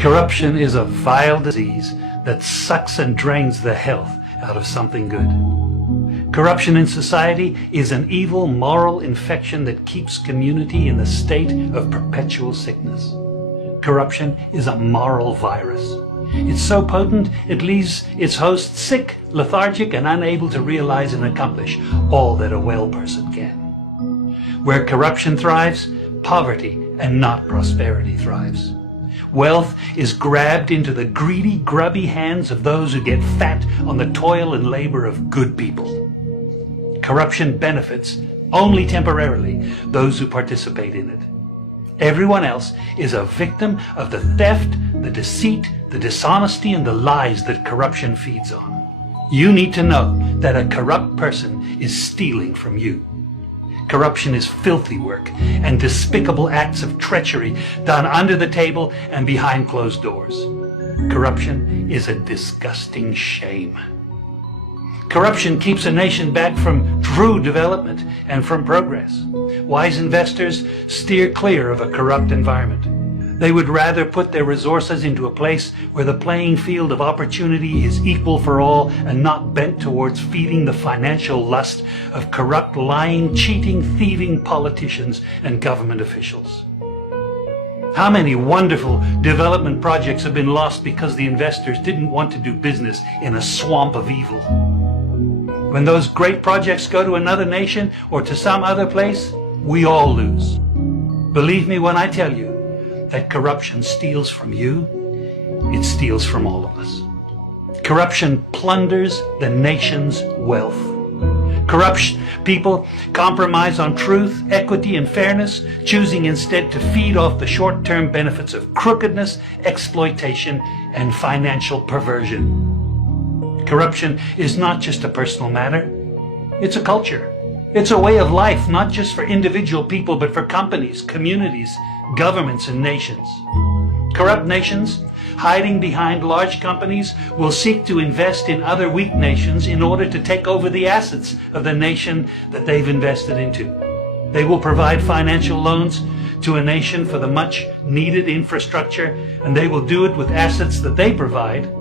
Corruption is a vile disease that sucks and drains the health out of something good. Corruption in society is an evil moral infection that keeps community in a state of perpetual sickness. Corruption is a moral virus. It's so potent it leaves its host sick, lethargic, and unable to realize and accomplish all that a well person can. Where corruption thrives, poverty and not prosperity thrives. Wealth is grabbed into the greedy, grubby hands of those who get fat on the toil and labor of good people. Corruption benefits, only temporarily, those who participate in it. Everyone else is a victim of the theft, the deceit, the dishonesty, and the lies that corruption feeds on. You need to know that a corrupt person is stealing from you. Corruption is filthy work and despicable acts of treachery done under the table and behind closed doors. Corruption is a disgusting shame. Corruption keeps a nation back from true development and from progress. Wise investors steer clear of a corrupt environment. They would rather put their resources into a place where the playing field of opportunity is equal for all and not bent towards feeding the financial lust of corrupt, lying, cheating, thieving politicians and government officials. How many wonderful development projects have been lost because the investors didn't want to do business in a swamp of evil? When those great projects go to another nation or to some other place, we all lose. Believe me when I tell you that corruption steals from you, it steals from all of us. Corruption plunders the nation's wealth. Corruption people compromise on truth, equity, and fairness, choosing instead to feed off the short-term benefits of crookedness, exploitation, and financial perversion. Corruption is not just a personal matter, it's a culture. It's a way of life, not just for individual people, but for companies, communities, governments, and nations. Corrupt nations, hiding behind large companies, will seek to invest in other weak nations in order to take over the assets of the nation that they've invested into. They will provide financial loans to a nation for the much needed infrastructure, and they will do it with assets that they provide.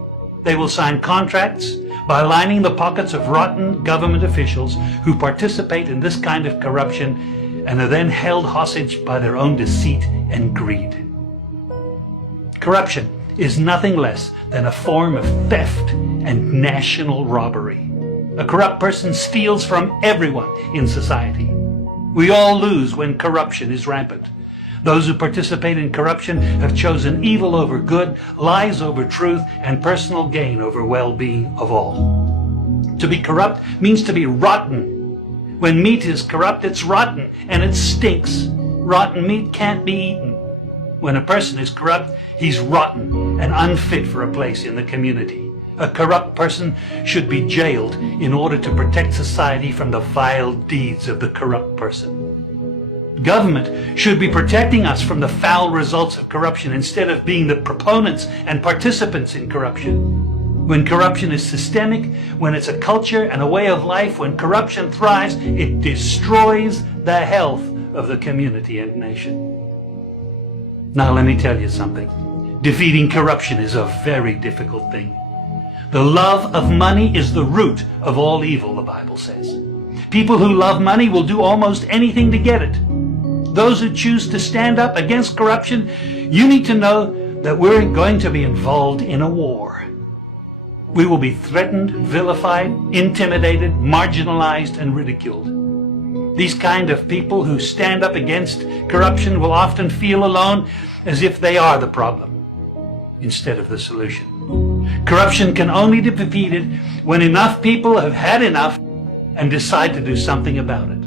They will sign contracts by lining the pockets of rotten government officials who participate in this kind of corruption and are then held hostage by their own deceit and greed. Corruption is nothing less than a form of theft and national robbery. A corrupt person steals from everyone in society. We all lose when corruption is rampant. Those who participate in corruption have chosen evil over good, lies over truth, and personal gain over well-being of all. To be corrupt means to be rotten. When meat is corrupt, it's rotten, and it stinks. Rotten meat can't be eaten. When a person is corrupt, he's rotten and unfit for a place in the community. A corrupt person should be jailed in order to protect society from the vile deeds of the corrupt person. Government should be protecting us from the foul results of corruption instead of being the proponents and participants in corruption. When corruption is systemic, when it's a culture and a way of life, when corruption thrives, it destroys the health of the community and nation. Now let me tell you something. Defeating corruption is a very difficult thing. The love of money is the root of all evil, the Bible says. People who love money will do almost anything to get it. Those who choose to stand up against corruption, you need to know that we're going to be involved in a war. We will be threatened, vilified, intimidated, marginalized, and ridiculed. These kind of people who stand up against corruption will often feel alone, as if they are the problem instead of the solution. Corruption can only be defeated when enough people have had enough and decide to do something about it.